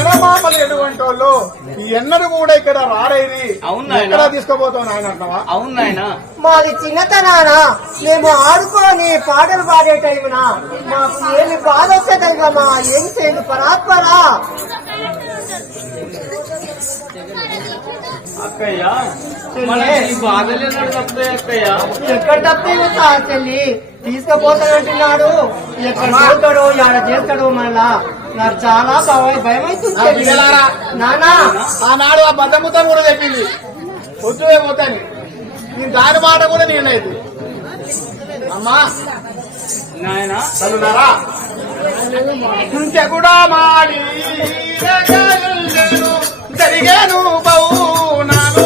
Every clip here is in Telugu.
మేనమామలు ఎటువంటి వాళ్ళు ఎన్నడూ కూడా ఇక్కడ రారేది ఎక్కడ తీసుకోబోతావు నాయన అంటావా? అవును నాయన, మాది చిన్నతనానా మేము ఆడుకొని పాటలు పాడే టైమున మాకు ఏమి బాధ వచ్చేదమ్మా, ఏం చేయండి పరాత్పరా. అక్కయ్య బాధలేనాడు తప్పే అక్కయ్య. ఎక్కడ తప్పేమో చెల్లి తీసుకుపోతానంటున్నాడు, ఎక్కడ పోతాడో ఎక్కడ చేస్తాడో మళ్ళా నాకు చాలా భయం అవుతుంది నానా. ఆనాడు ఆ బద్దముతం కూడా చెప్పింది పొద్దునే పోతాను, నేను దాని మాట కూడా నేనైతే అమ్మా నాయన చదువున్నారా కూడా మాడి జరిగాను బౌనాను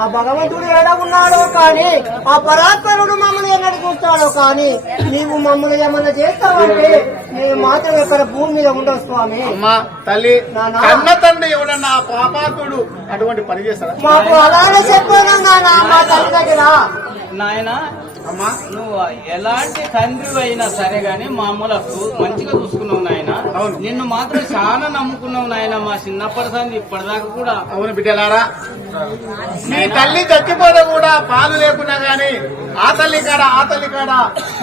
ఆ భగవంతుడు ఏడా ఉన్నాడో కానీ ఆ పరాత్పరుడు మమ్మల్ని ఎన్నడు చూస్తాడో కానీ నీవు మమ్మల్ని ఏమన్నా చేస్తావంటే నేను మాత్రం ఇక్కడ భూమి మీద ఉండవు స్వామి. అమ్మా తల్లి కన్న తండ్రి ఎవడన్నా పాపాత్ముడు అటువంటి పని చేస్తారా? మాకు అలానే చెప్పాను నాన్న మా తల్లి దగ్గర. నాయన అమ్మా నువ్వు ఎలాంటి తండ్రి అయినా సరే గాని మామూలకు మంచిగా చూసుకున్నావు నాయన. నిన్ను మాత్రం చాలా నమ్ముకున్నావు నాయన మా చిన్నప్పటి సంది ఇప్పటిదాకా కూడా. అవును బిడ్డలారా, మీ తల్లి చచ్చిపోతే కూడా పాలు లేకున్నా గాని ఆ తల్లి కాడ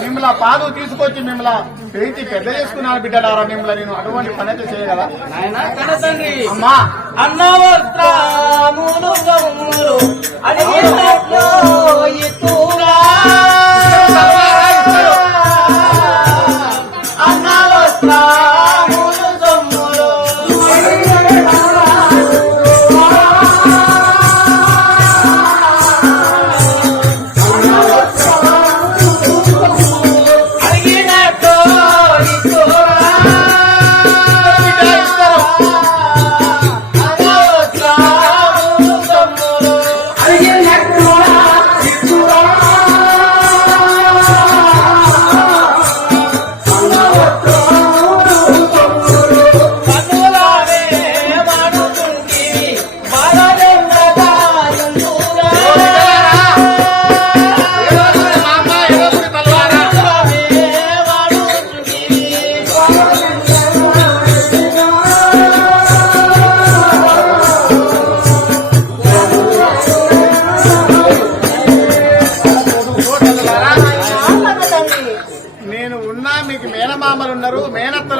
మిమ్మల్ని పాలు తీసుకొచ్చి మిమ్మల్ని పెంచి పెద్ద చేసుకున్నాను బిడ్డలారా. మిమ్మల్ని నేను అటువంటి పని అయితే చేయగల నాయన కన్న తండ్రి అమ్మా అన్న వస్త్రములు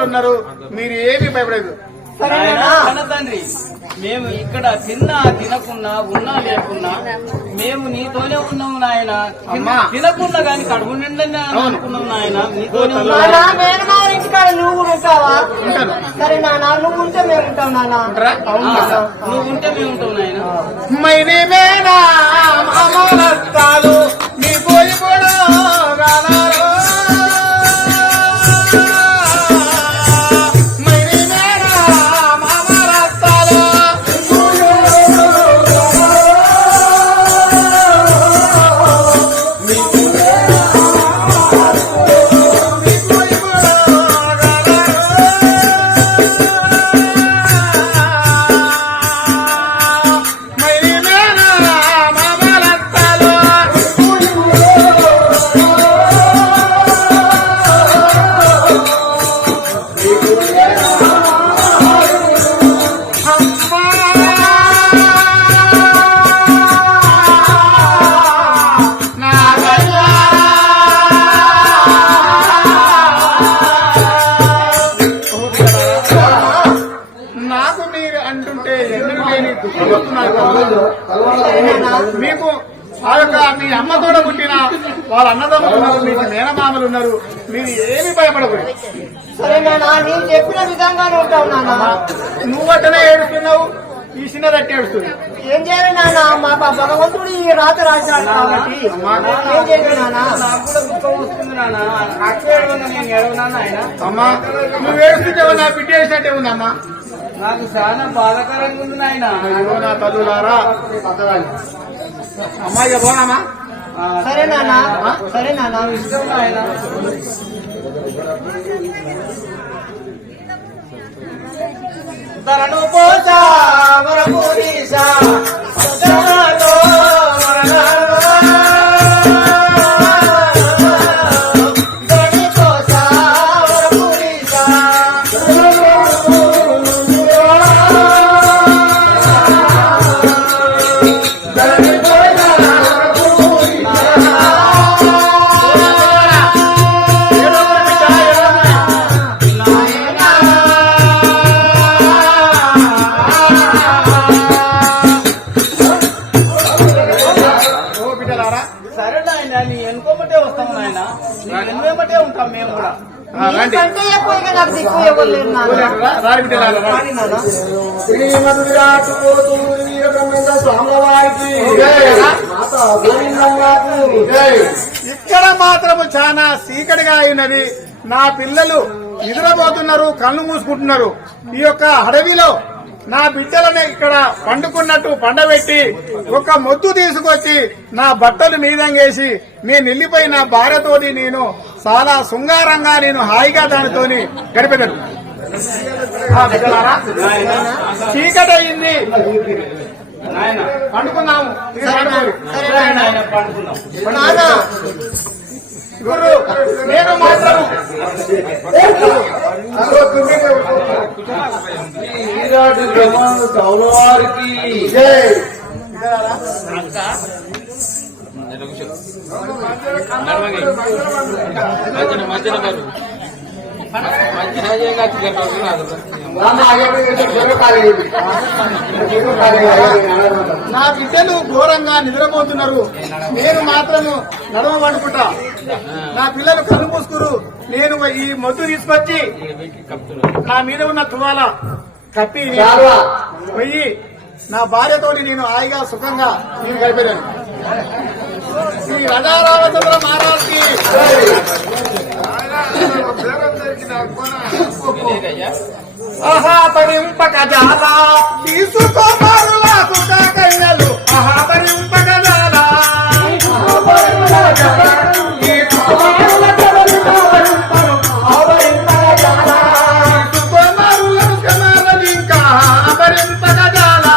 ఉన్నారు, మీరు ఏమీ భయపడలేదు. తండ్రి మేము ఇక్కడ తిన్నా తినకున్నా ఉన్నా లేకున్నా మేము నీతోనే ఉన్నాము నాయన. తినకున్నా గాని కడుపు నిండా అనుకున్నాం నాయన, నీతోనే ఇంటికాడ నువ్వు కూడా ఉంటావా? సరే నాన్న, నువ్వు ఉంటే మేము ఉంటాం నాన్న. నువ్వు ఉంటే మేము ఉంటాం నాయన. నీ పోయి కూడా నాకు మీరు అంటుంటే ఎందుకు లేని దుఃఖపడుతున్నారు. మీకు ఆ యొక్క మీ అమ్మ తోడ పుట్టిన వాళ్ళ అన్నదమ్ములు ఉన్నారు, మీకు మేనమామలు ఉన్నారు, మీరు ఏమి భయపడకూడదు. సరే నాన్న, నేను చెప్పిన విధంగానే ఉంటావు నాన్న. నువ్వట్టనే ఏడుస్తున్నావు, ఈ చిన్నదట్టి ఏడుస్తుంది. ఏం చేయాలి నాన్న, మా భగవంతుడు ఈ రాత రాశాడు కాబట్టి ఏం చేయాలి నాన్న. నాకు కూడా దుఃఖం వస్తుంది నాన్న. అక్క ఏడవన్నా నేను ఏడవనా ఆయన? అమ్మా నువ్వు ఏడుస్తుంటే నా బిడ్డ వేసినట్టే ఉందమ్మా. నాకు చాలా బాధాకరంగా ఉంది నాయన. అయ్యో నా తల్లులారా, అమ్మాయిగా పోనామా? సరే నాన్న, సరే నాన్న. ఇష్టం నాయన. ధరణు పోసా వరపూరీసా సదాలో వరనాడో ధరణి పోసా వరపూరీసా ధరణి పోసా ఓ బిడ్డలారా, సరే నాయన, నీ ఎన్నుకోమటే వస్తాం నాయన, నీ ఎన్నుకోమటే ఉంటాం మేము కూడా. రండి. నీకంటే ఎక్కువ ఇక నాకు దిక్కు ఎవరు లేరు నాన్న. రారి బిడ్డలారా, రండి. కానీ నాన్న, శ్రీమద్ విరాట్ వీర బ్రహ్మేంద్ర స్వామివారికి మాత గోవిందమ్మకు ఇక్కడ మాత్రము చాలా చీకటిగా అయినది. నా పిల్లలు నిద్రపోతున్నారు, కళ్ళు మూసుకుంటున్నారు. ఈ యొక్క అడవిలో నా బిడ్డలని ఇక్కడ పండుకున్నట్టు పండబెట్టి ఒక మొద్దు తీసుకొచ్చి నా బట్టలు మీదంగేసి నేను వెళ్ళిపోయి నా భార్యతోటి నేను చాలా శృంగారంగా నేను హాయిగా దానితోని గడిపెదను. చీకటి అయింది, నాయన పండుకున్నాము. సరే నాయన, పండుకుందాం. నాన్న, గురు నేను మాత్రం విరాట్ బ్రహ్మేంద్ర స్వామివారికి నా బిడ్డలు ఘోరంగా నిద్రపోతున్నారు, నేను మాత్రము నడవ పడుకుంటా. నా పిల్లలు కళ్ళు మూసుకురు, నేను ఈ మొద్దు తీసుకొచ్చి నా మీద ఉన్న తువాల కప్పి పోయి నా భార్యతోటి నేను హాయిగా సుఖంగా నేను గడిపాను. శ్రీ రాజారామచంద్ర మహారాజ్కి ఆహాపరింపక జాలా తీసుకోమారులా సుఖ కన్యలు ఆహాపరింపక జాలా సుకుమారులను కమాలింకా ఆపరింపక జాలా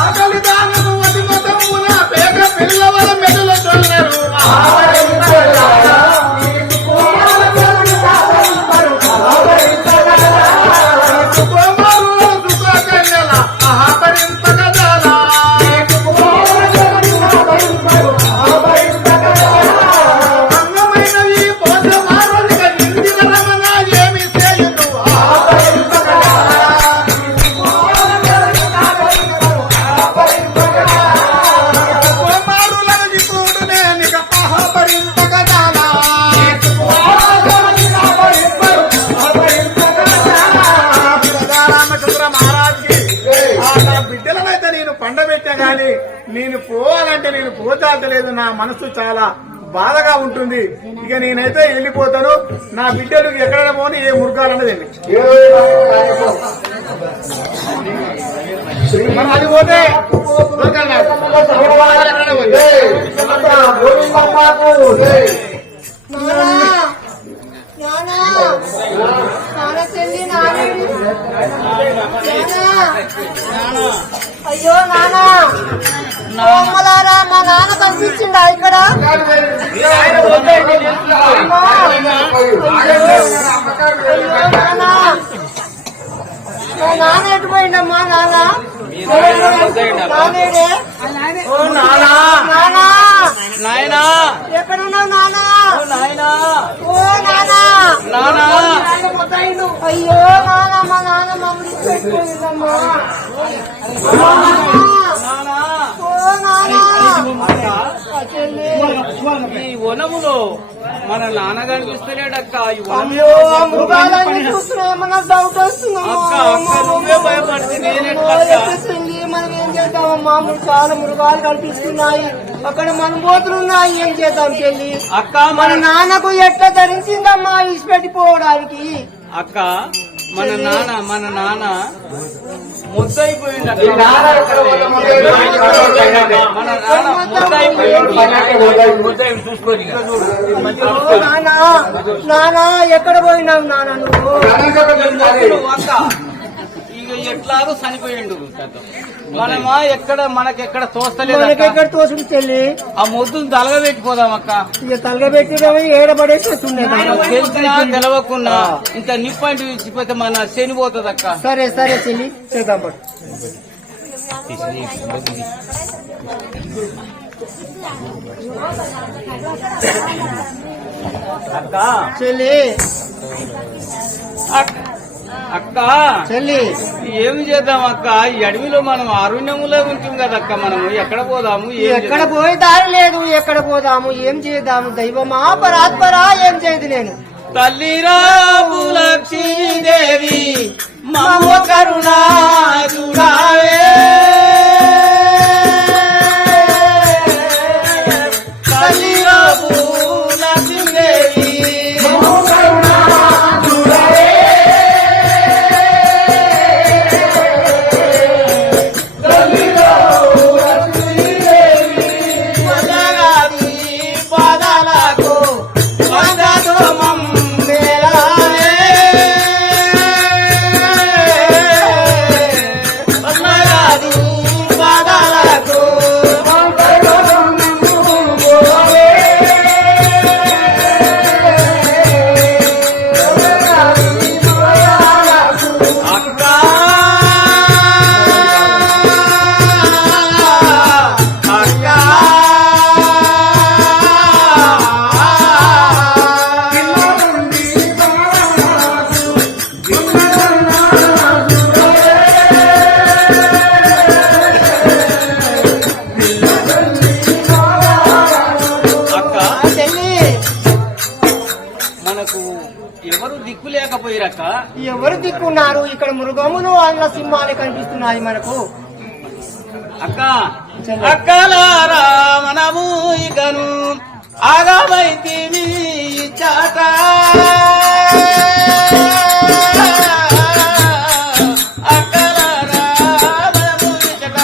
ఆకలి దానము అతి మొత్తమున పేద పిల్లవల మెడల చొల్లరు బిడ్డలనైతే నేను పండబెట్టా గాని నేను పోవాలంటే నేను పోతాల్తలేదు. నా మనసు చాలా బాధగా ఉంటుంది. ఇక నేనైతే వెళ్ళిపోతాను. నా బిడ్డలు ఎక్కడ పోని ఏ మురుగాలన్నది మనం అది పోతే దొరకాలి నాకు. అయ్యో నాన్న, అమ్మలారా, మా నాన్న కనిపించిండా ఇక్కడ? నాన్న ఎటు పోయిండమ్మా నాన్న నానేడే ఓ నానా నానా నాయనా ఎక్కడున్నావు నానా నాయనా ఓ నానా నానా అయ్యో నాన్న మా నాన్న మమ్మల్ని పెట్టుకోలేదమ్మా నానా ఓ నానా ఈ వనములో మన నాన్న కనిపిస్తలేడక్క ఈ వనం అయ్యో ఆ మృగాలన్నీ చూస్తున్నా ఏమన్నా డౌట్ వస్తుందమ్మా అక్క అక్క నువ్వే భయపడితే నేనెట్లా మనం ఏం చేద్దామమ్మా మృగాలు కనిపిస్తున్నాయి అక్కడ మనుబోతులు ఉన్నాయి ఏం చేద్దాం చెల్లి అక్క మన నాన్నకు ఎట్లా ధరించిందమ్మా ఇసిపెట్టిపోవడానికి అక్క మన నాన్న ముద్దయిపోయింది ఈ నాన్న ఎక్కడ పోతే మన నాన్న ముద్దయిపోయింది చూసుకొని ఓ నానా నానా ఎక్కడ పోయినావు నాన్న నువ్వు అక్క ఇక ఎట్లాగో చనిపోయిండు మనమా మనకెక్కడ తోస్తలేదు మనకెక్కడ తోసుడు చెల్లి ఆ మొద్దును తలగబెట్టిపోదాం అక్క ఇక తలగబెట్టినవి ఏడబడేసేస్తుండే తెలిసినా తెలవకుండా ఇంత నిప్పంటి విడిచిపోతే మన శనిపోతుంది అక్క సరే సరే చెల్లి చేద్దాం పట్టు అక్క చెల్లి అక్క చెల్లి ఏమి చేద్దాం అక్క ఈ అడవిలో మనం అరణ్యములో ఉంటాం కదక్క మనము ఎక్కడ పోదాము ఎక్కడ పోయి దారి లేదు ఎక్కడ పోదాము ఏం చేద్దాము దైవమా పరాత్పరా ఏం చేయదు నేను తల్లిరాబు లక్ష్మీదేవి మమ్మ కరుణా చూడావే తల్లిరాబు లక్ష్మీదేవి ఎవరు దిక్కున్నారు ఇక్కడ మృగములు అన్న సింహాలు కనిపిస్తున్నాయి మనకు అక్క అక్కలారా మనము ఇకను ఆగమైతివి చాట అక్కలారా మనము ఇకట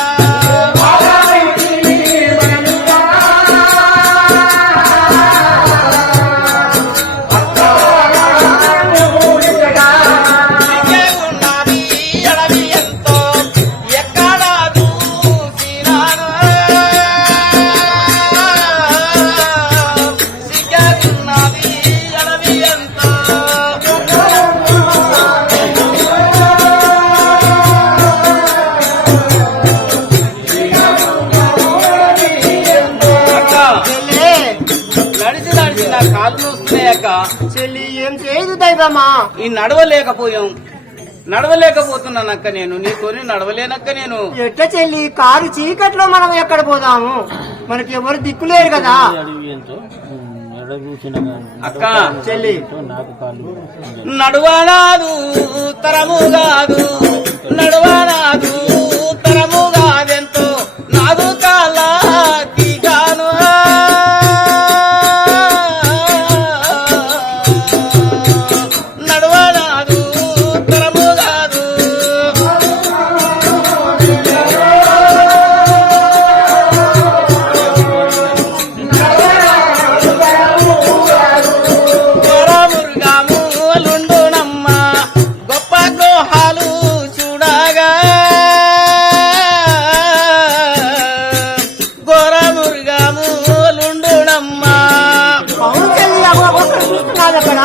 చెల్లి ఏం చేయదు దైవమా ఈ నడవలేకపోతున్నానక్క నేను నీతోని నడవలేనక్క నేను ఎట్లా చెల్లి కారు చీకట్లో మనం ఎక్కడ పోదాము మనకి ఎవరు దిక్కులేరు కదా అక్క చెల్లి నడువనాదు తరము కాదు నడువనాదు తరము కాదెంతో నాదు కాలాకి గాను నడువనాదు తరము కాదు గొరమురుగాములుండునమ్మ గొప్ప గోహాలు చూడగా గొరమురుగాములుండునమ్మ అవును చెల్లి అక్కడ చూస్తున్నాడు అక్కడ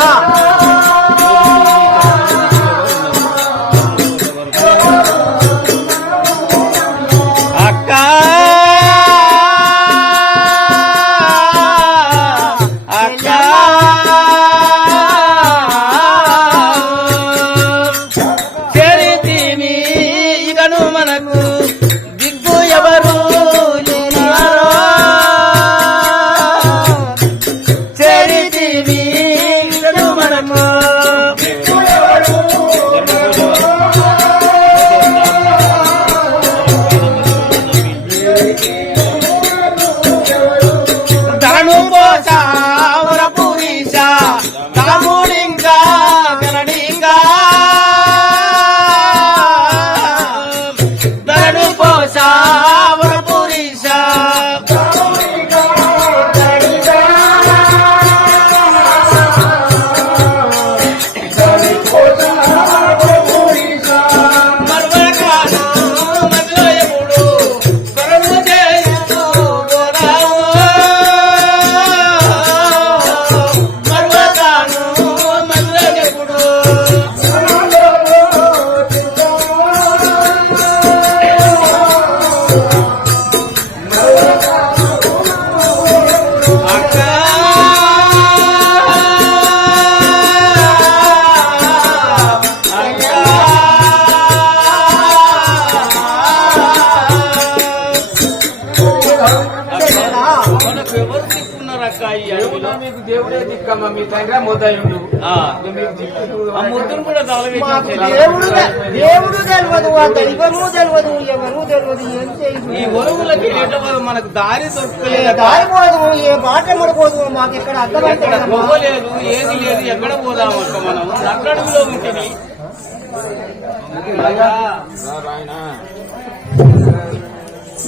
లోకంలో మీకు దేవుడే దిక్కమ్మ, మీ తండ్రి మొదలు ఆ ముద్దును కూడా మాకు తలవేసి దేవుడు తెలియదు, ఆ దైవము తెలియదు, ఎవరు తెలియదు, ఏం చేయదు. ఈ ఒరుగులకి ఎట్లా మనకు దారి దొరకలేదు, దారిపోదు, ఏ బాట పడిపోదు, మాకు ఇక్కడ ఎక్కడ అర్థమైతే గొప్ప లేదు, ఏది లేదు, ఎక్కడ పోదాము అక్క మనం అక్కడులో ఉంటుంది.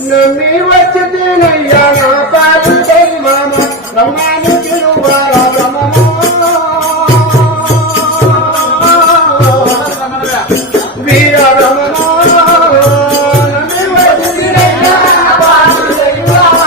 నమ్మి వచ్చినయ్యా నా పాలు దైవమ రమాను తిరుమల వీర రమణ నమ్మి వచ్చినయ్యా నా పాలు దైవమ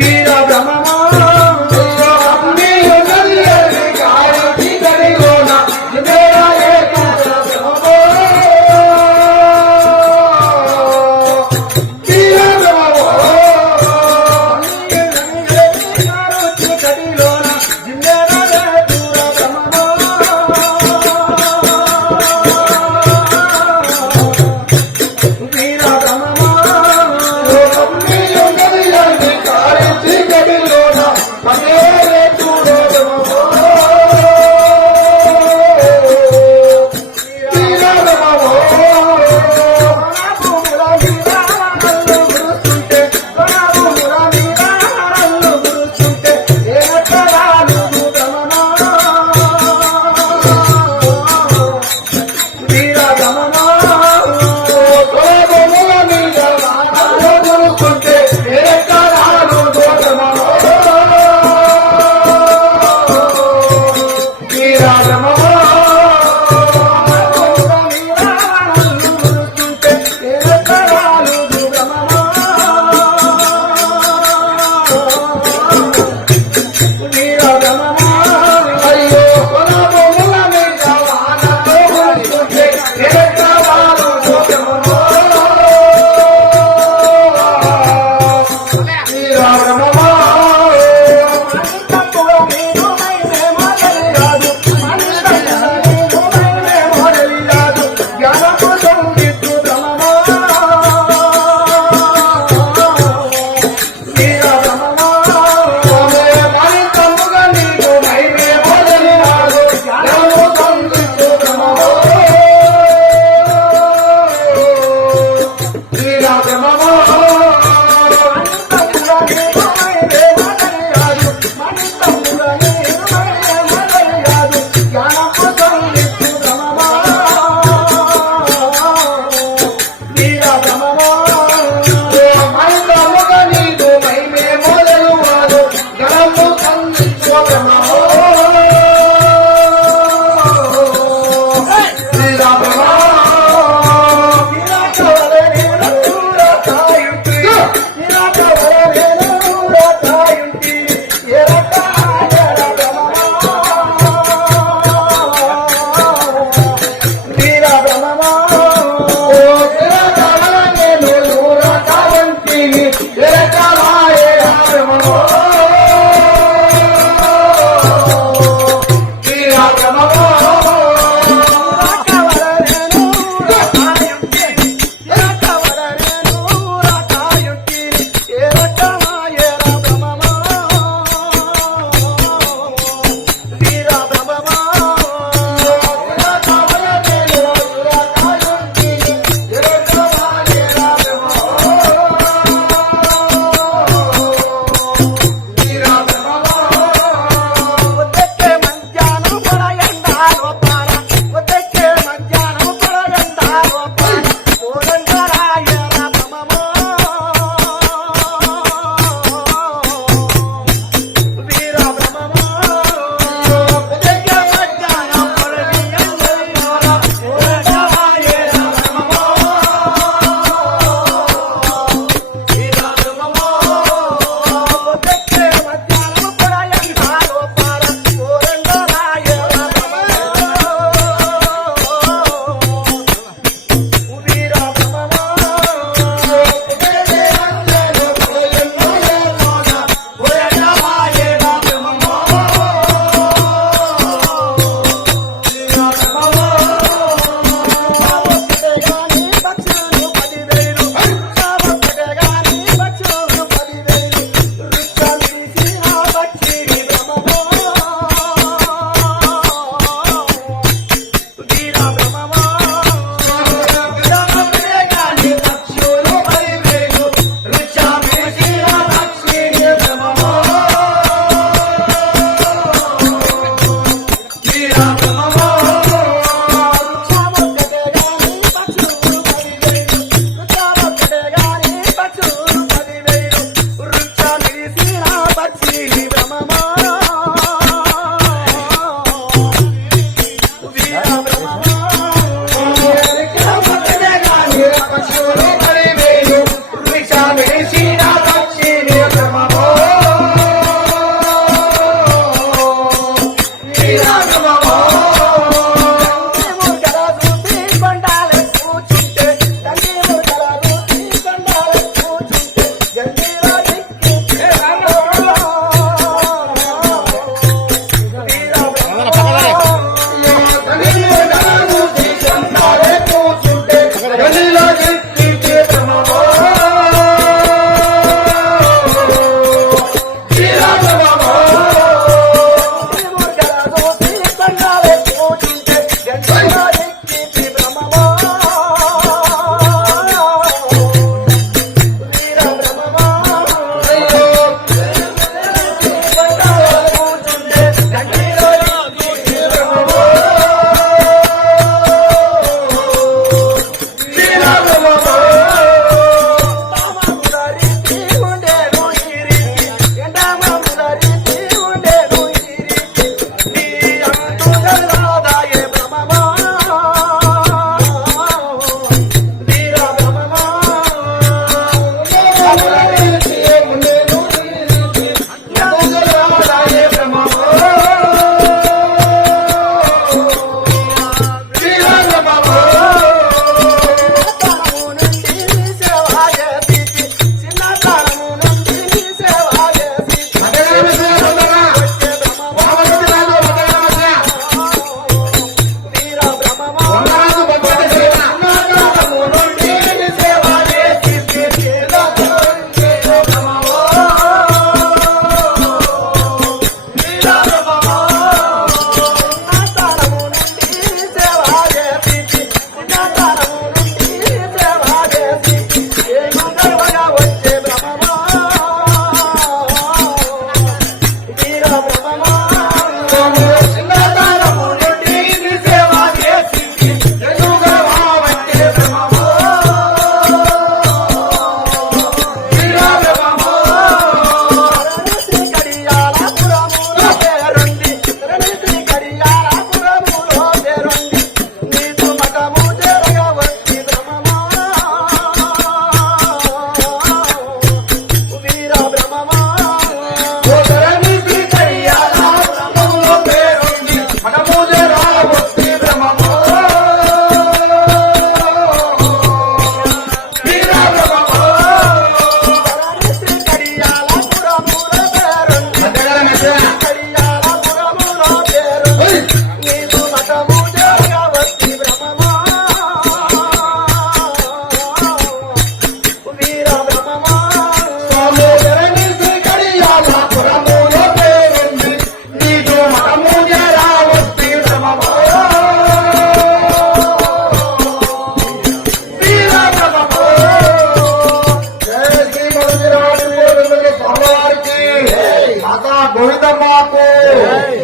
వీర రమణ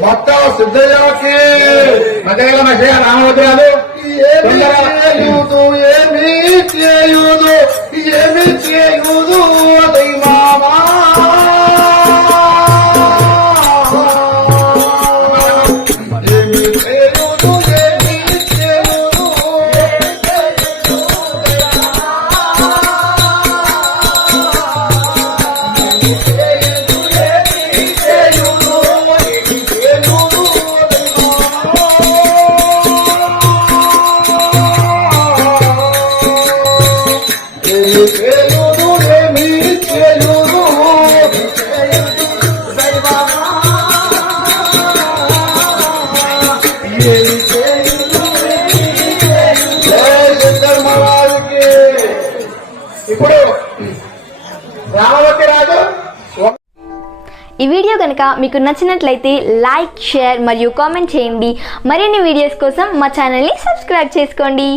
భక్త సిద్ధయ్యకి మధ్య మధ్య రామవద్రాలు ఏమి చేయుదు మామా ఇప్పుడు రామవతి రాజు ఈ వీడియో కనుక మీకు నచ్చినట్లయితే లైక్, షేర్ మరియు కామెంట్ చేయండి. మరిన్ని వీడియోస్ కోసం మా ఛానల్ని సబ్స్క్రైబ్ చేసుకోండి.